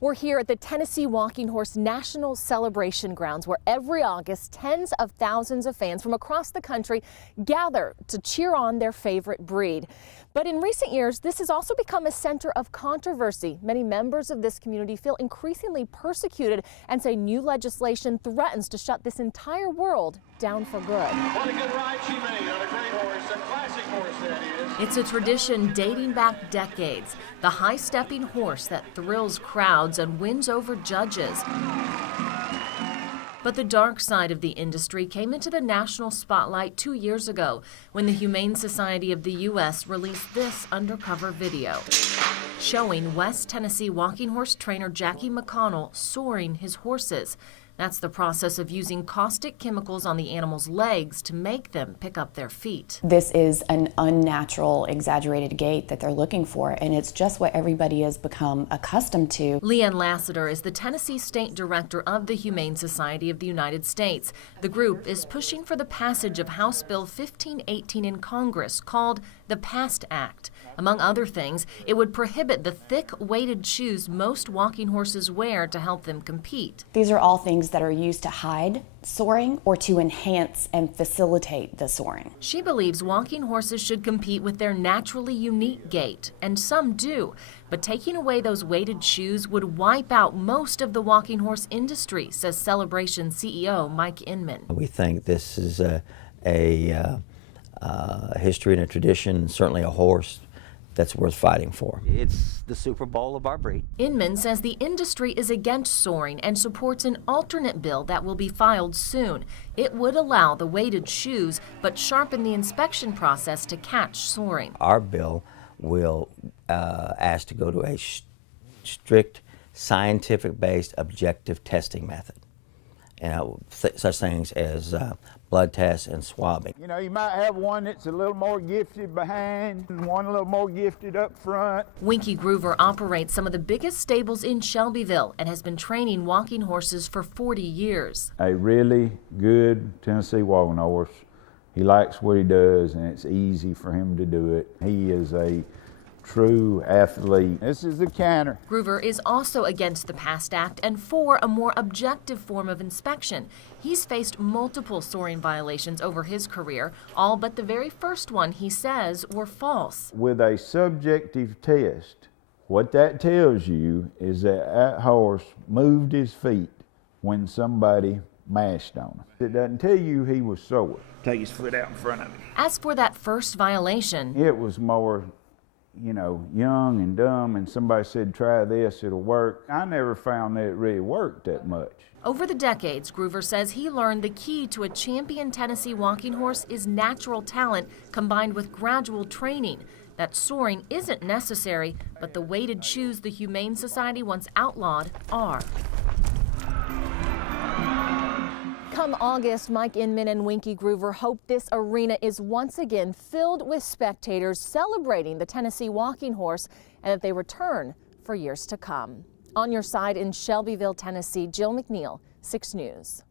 We're here at the Tennessee Walking Horse National Celebration Grounds, where every August tens of thousands of fans from across the country gather to cheer on their favorite breed. But in recent years, this has also become a center of controversy. Many members of this community feel increasingly persecuted and say new legislation threatens to shut this entire world down for good. What a good ride she made on a great horse, a classic horse that is. It's a tradition dating back decades, the high-stepping horse that thrills crowds and wins over judges. But the dark side of the industry came into the national spotlight 2 years ago when the Humane Society of the U.S. released this undercover video showing West Tennessee walking horse trainer Jackie McConnell soring his horses. That's the process of using caustic chemicals on the animal's legs to make them pick up their feet. This is an unnatural, exaggerated gait that they're looking for, and it's just what everybody has become accustomed to. Leanne Lassiter is the Tennessee State Director of the Humane Society of the United States. The group is pushing for the passage of House Bill 1518 in Congress called the PAST Act. Among other things, it would prohibit the thick, weighted shoes most walking horses wear to help them compete. These are all things that are used to hide soaring or to enhance and facilitate the soaring. She believes walking horses should compete with their naturally unique gait, and some do. But taking away those weighted shoes would wipe out most of the walking horse industry, says Celebration CEO Mike Inman. We think this is a history and a tradition, certainly a horse that's worth fighting for. It's the Super Bowl of our breed. Inman says the industry is against soaring and supports an alternate bill that will be filed soon. It would allow the weighted shoes, but sharpen the inspection process to catch soaring. Our bill will ask to go to a strict, scientific-based, objective testing method. Such things as blood tests and swabbing. You know, you might have one that's a little more gifted behind and one a little more gifted up front. Winky Groover operates some of the biggest stables in Shelbyville and has been training walking horses for 40 years. A really good Tennessee walking horse. He likes what he does and it's easy for him to do it. He is a true athlete. This is the canter. Groover is also against the PAST Act and for a more objective form of inspection. He's faced multiple soaring violations over his career, all but the very first one he says were false. With a subjective test, what that tells you is that that horse moved his feet when somebody mashed on him. It doesn't tell you he was sore. Take his foot out in front of him. As for that first violation, it was more, you know, young and dumb, and somebody said, try this, it'll work. I never found that it really worked that much. Over the decades, Groover says he learned the key to a champion Tennessee walking horse is natural talent combined with gradual training. That soaring isn't necessary, but the weighted shoes the Humane Society once outlawed are. Come August, Mike Inman and Winky Groover hope this arena is once again filled with spectators celebrating the Tennessee walking horse and that they return for years to come. On your side in Shelbyville, Tennessee, Jill McNeil, 6 News.